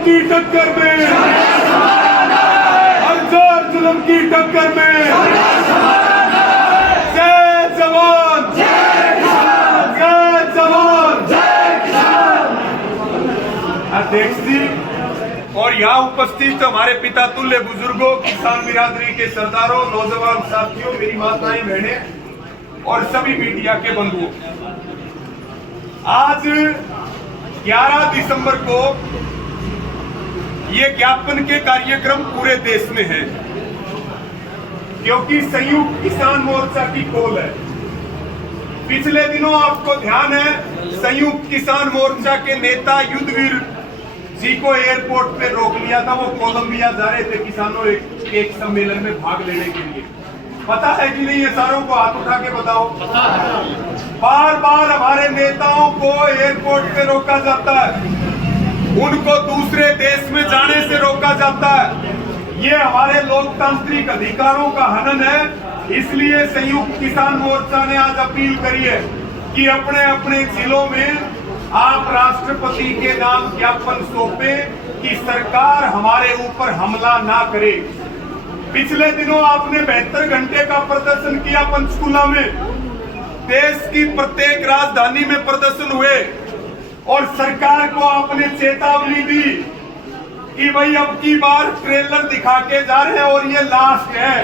की टक्कर में, हजार जुल्म की टक्कर में, जय जवान, जय जवान, अध्यक्ष जी और यहाँ उपस्थित हमारे पिता तुल्य बुजुर्गों, किसान बिरादरी के सरदारों, नौजवान साथियों, मेरी माताएं बहनें और सभी मीडिया के बंधुओं, आज 11 दिसंबर को ये ज्ञापन के कार्यक्रम पूरे देश में है, क्योंकि संयुक्त किसान मोर्चा की कॉल है। पिछले दिनों आपको ध्यान है, संयुक्त किसान मोर्चा के नेता युद्धवीर जी को एयरपोर्ट पे रोक लिया था। वो कोलंबिया जा रहे थे किसानों एक सम्मेलन में भाग लेने के लिए। पता है कि नहीं? ये सारों को हाथ उठा के बताओ। बार बार हमारे नेताओं को एयरपोर्ट पे रोका जाता है, उनको दूसरे देश में जाने से रोका जाता है। ये हमारे लोकतांत्रिक अधिकारों का हनन है। इसलिए संयुक्त किसान मोर्चा ने आज अपील करी है कि अपने अपने जिलों में आप राष्ट्रपति के नाम ज्ञापन सौंपे कि सरकार हमारे ऊपर हमला ना करे। पिछले दिनों आपने 72 घंटे का प्रदर्शन किया पंचकुला में। देश की प्रत्येक राजधानी में प्रदर्शन हुए और सरकार को आपने चेतावनी दी कि भाई अब की बार ट्रेलर दिखा के जा रहे हैं और ये लास्ट है।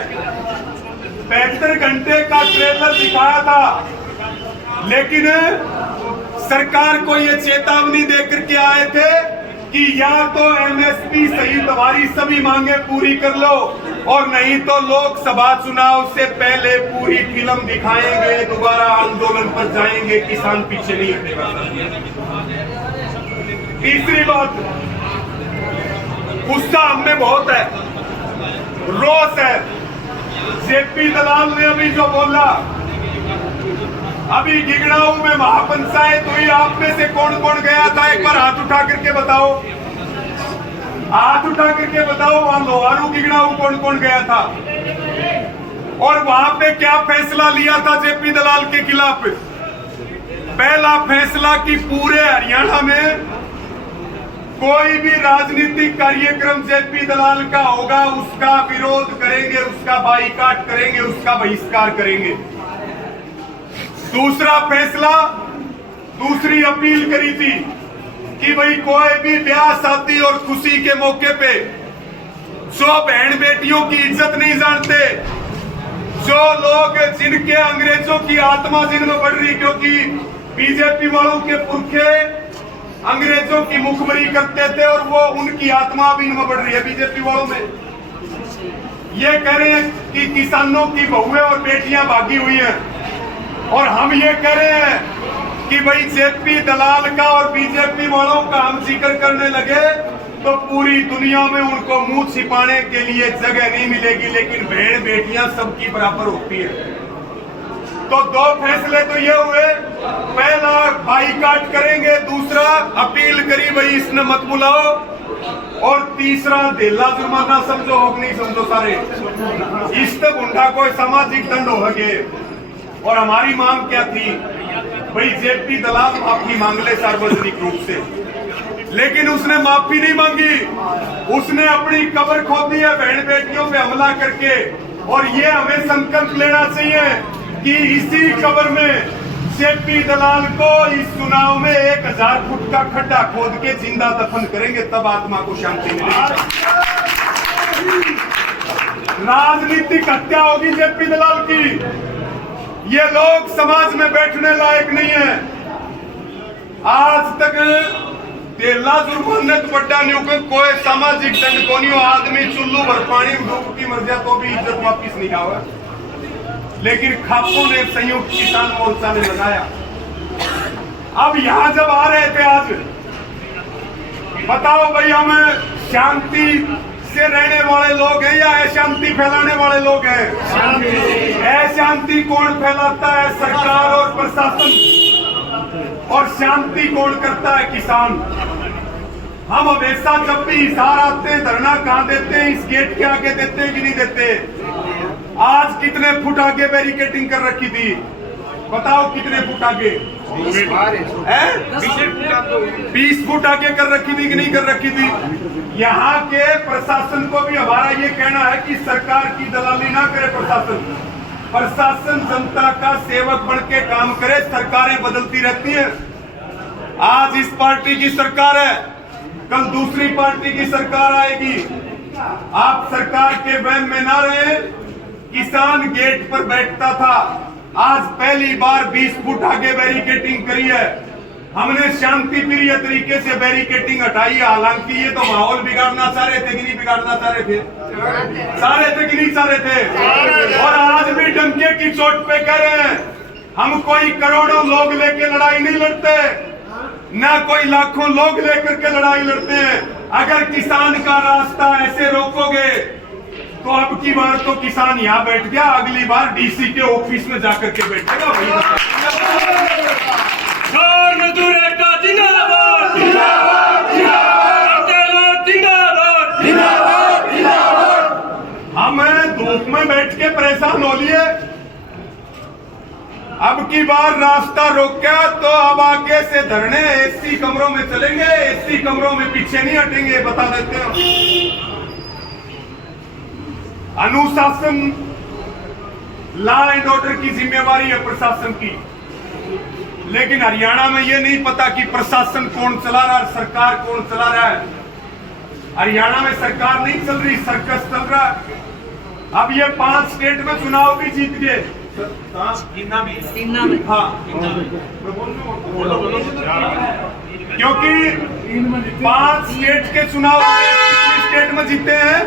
72 घंटे का ट्रेलर दिखाया था, लेकिन सरकार को ये चेतावनी देकर के आए थे कि या तो एमएसपी सहित हमारी सभी मांगे पूरी कर लो और नहीं तो लोकसभा चुनाव से पहले पूरी फिल्म दिखाएंगे, दोबारा आंदोलन पर जाएंगे, किसान पीछे नहीं हटेगा। तीसरी बात, गुस्सा हमें बहुत है, रोष है। जेपी दलाल ने अभी जो बोला, अभी गिगड़ाऊ में महापंचायत हुई, आप में से कौन कौन गया था? एक बार हाथ उठा करके बताओ, हाथ उठा करके बताओ। वहां लोहारू गिगड़ाऊ कौन कौन गया था और वहां पे क्या फैसला लिया था जेपी दलाल के खिलाफ? पहला फैसला कि पूरे हरियाणा में कोई भी राजनीतिक कार्यक्रम जेपी दलाल का होगा उसका विरोध करेंगे, उसका बाइकाट करेंगे, उसका बहिष्कार करेंगे। दूसरा फैसला, दूसरी अपील करी थी कि भाई कोई भी ब्याह शादी और खुशी के मौके पे जो बहन बेटियों की इज्जत नहीं जानते, जो लोग जिनके अंग्रेजों की आत्मा जिनमें बढ़ रही, क्योंकि बीजेपी वालों के पुरखे अंग्रेजों की मुखबरी करते थे और वो उनकी आत्मा भी इनमें बढ़ रही है बीजेपी वालों में। ये कह रहे हैं कि किसानों की बहुएं और बेटियां भागी हुई हैं और हम ये कह रहे हैं कि भाई जेपी दलाल का और बीजेपी वालों का हम जिक्र करने लगे तो पूरी दुनिया में उनको मुंह छिपाने के लिए जगह नहीं मिलेगी, लेकिन बहन बेटियां सबकी बराबर होती है। तो दो फैसले तो ये हुए, पहला बाइकाट करेंगे, दूसरा अपील करी भाई इसने मत बुलाओ, और तीसरा ढेला जुर्माना समझो हो नहीं समझो सारे इस तक गुंडा को सामाजिक दंड हो गए। और हमारी मांग क्या थी? भाई जेपी दलाल माफी मांग ले सार्वजनिक रूप से, लेकिन उसने माफी नहीं मांगी, उसने अपनी कब्र खोदी है बहन बेटियों पे हमला करके। और ये हमें संकल्प लेना चाहिए कि इसी कब्र में जेपी दलाल को इस चुनाव में 1000 फुट का खड्डा खोद के जिंदा दफन करेंगे, तब आत्मा को शांति मिलेगी। राजनीतिक हत्या होगी जेपी दलाल की। ये लोग समाज में बैठने लायक नहीं है। आज तक तेला जुर्माने बड्डा नहीं होकर कोई सामाजिक दंड को नहीं हो। आदमी चुल्लू भर पानी डूबती मर जाए तो भी इज्जत वापिस नहीं आवा, लेकिन खापों ने संयुक्त किसान मोर्चा ने लगाया। अब यहाँ जब आ रहे थे आज, बताओ भाई हम शांति से रहने वाले लोग हैं या अशांति फैलाने वाले लोग हैं? अशांति कौन फैलाता है? सरकार और प्रशासन। और शांति कौन करता है? किसान। हम हमेशा जब भी हिसार आते हैं, धरना कहाँ देते हैं? इस गेट के आगे देते हैं कि नहीं देते? आज कितने फुट आगे बैरिकेडिंग कर रखी थी? बताओ कितने फुट आगे? 20 फुट आगे कर रखी थी कि नहीं कर रखी थी। यहाँ के प्रशासन को भी हमारा ये कहना है कि सरकार की दलाली ना करे। प्रशासन जनता का सेवक बन के काम करे। सरकारें बदलती रहती हैं। आज इस पार्टी की सरकार है, कल दूसरी पार्टी की सरकार आएगी। आप सरकार के वहम में ना रहे। किसान गेट पर बैठता था, आज पहली बार 20 फुट आगे बैरिकेटिंग करी है। हमने शांति प्रिय तरीके से बैरिकेटिंग हटाई है। हालांकि ये तो माहौल बिगाड़ना चाह रहे थे कि नहीं बिगाड़ना चाह रहे थे? चाह रहे थे कि नहीं चाह रहे थे? और आज भी डंके की चोट पे कह रहे हैं हम कोई करोड़ों लोग लेके लड़ाई नहीं लड़ते, ना कोई लाखों लोग लेकर के लड़ाई लड़ते हैं। अगर किसान का रास्ता ऐसे रोकोगे तो अब की बार तो किसान यहाँ बैठ गया, अगली बार डीसी के ऑफिस में जाकर के बैठेगा। मजदूर एकता जिंदाबाद, हम धूप में बैठ के परेशान हो लिए। अब की बार रास्ता रोका तो अब आगे से धरने एसी कमरों में चलेंगे, एसी कमरों में पीछे नहीं हटेंगे, बता देते हैं। अनुशासन, लॉ एंड ऑर्डर की जिम्मेवारी है प्रशासन की, लेकिन हरियाणा में ये नहीं पता कि प्रशासन कौन चला रहा है, सरकार कौन चला रहा है। हरियाणा में सरकार नहीं चल रही, सर्कस चल रहा है। अब ये 5 स्टेट में चुनाव भी जीत गए। हाँ, क्योंकि 5 स्टेट के चुनाव स्टेट में जीते हैं,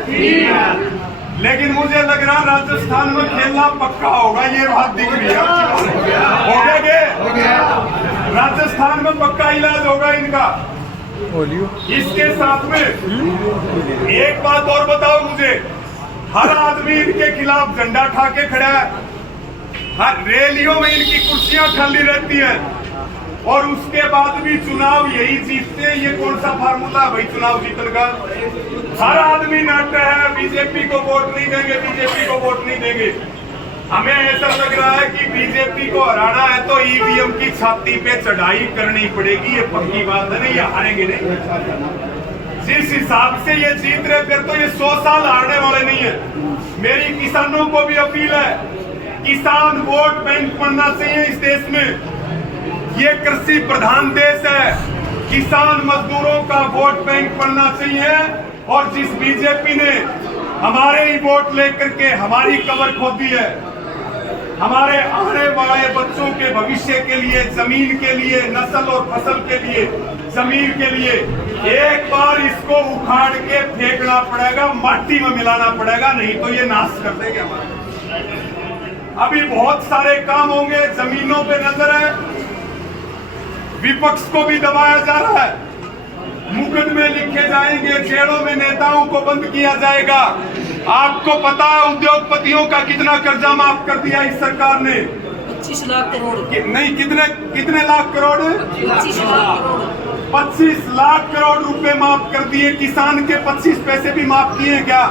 लेकिन मुझे लग रहा राजस्थान में खेलना पक्का होगा। ये बात दिख रही है। हो गया राजस्थान में पक्का इलाज होगा इनका। इसके साथ में एक बात और बताओ मुझे, हर आदमी इनके खिलाफ झंडा ठा के खड़ा है। हर रैलियों में इनकी कुर्सियां खाली रहती हैं और उसके बाद भी चुनाव यही जीतते हैं। ये कौन सा फार्मूला है भाई चुनाव जीतने का? हर आदमी नाटक है, बीजेपी को वोट नहीं देंगे, बीजेपी को वोट नहीं देंगे। हमें ऐसा लग रहा है कि बीजेपी को हराना है तो ईवीएम की छाती पे चढ़ाई करनी पड़ेगी। ये पक्की बात है, नहीं ये हारेंगे नहीं। जिस हिसाब से ये जीत रहे फिर तो ये 100 साल हारने वाले नहीं है। मेरी किसानों को भी अपील है, किसान वोट बैंक बनना चाहिए इस देश में। ये कृषि प्रधान देश है, किसान मजदूरों का वोट बैंक बनना चाहिए। और जिस बीजेपी ने हमारे ही वोट लेकर के हमारी कमर खोदी है, हमारे आने वाले बच्चों के भविष्य के लिए, जमीन के लिए, नस्ल और फसल के लिए, जमीन के लिए, एक बार इसको उखाड़ के फेंकना पड़ेगा, माटी में मिलाना पड़ेगा, नहीं तो ये नाश कर देंगे हमारा। अभी बहुत सारे काम होंगे, जमीनों पे नजर है, विपक्ष को भी दबाया जा रहा है, मुकदमे लिखे जाएंगे, जेलों में नेताओं को बंद किया जाएगा। आपको पता है उद्योगपतियों का कितना कर्जा माफ कर दिया इस सरकार ने? 25 लाख करोड़ नहीं, कितने लाख करोड़? 25 लाख करोड़ 25 लाख करोड़ रुपए माफ कर दिए। किसान के 25 पैसे भी माफ किए क्या?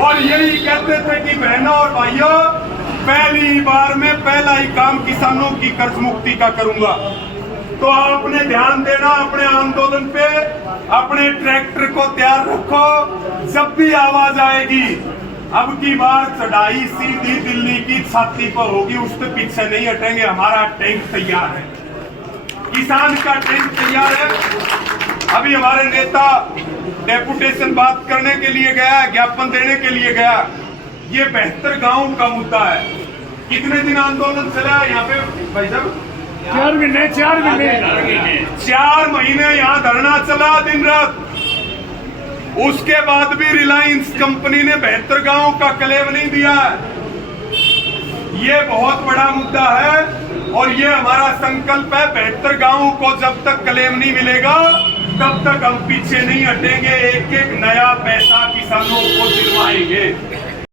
और यही कहते थे कि बहनों और भाइयों, पहली बार में पहला ही काम किसानों की कर्ज मुक्ति का करूंगा। तो आपने ध्यान देना अपने आंदोलन पे, अपने ट्रैक्टर को तैयार रखो। जब भी आवाज आएगी, अब की बार चढ़ाई सीधी दिल्ली की छाती पर होगी, उस पर पीछे नहीं हटेंगे। हमारा टैंक तैयार है, किसान का टैंक तैयार है। अभी हमारे नेता डेपुटेशन बात करने के लिए गया, ज्ञापन देने के लिए गया। ये 72 गांव का मुद्दा है। कितने दिन आंदोलन चला है यहाँ पे भाई साहब? 4 महीने 4 महीने यहाँ धरना चला दिन रात। उसके बाद भी रिलायंस कंपनी ने 72 गांव का क्लेम नहीं दिया। ये बहुत बड़ा मुद्दा है और ये हमारा संकल्प है। 72 गांव को जब तक क्लेम नहीं मिलेगा तब तक हम पीछे नहीं हटेंगे। एक एक नया पैसा किसानों को दिलवाएंगे।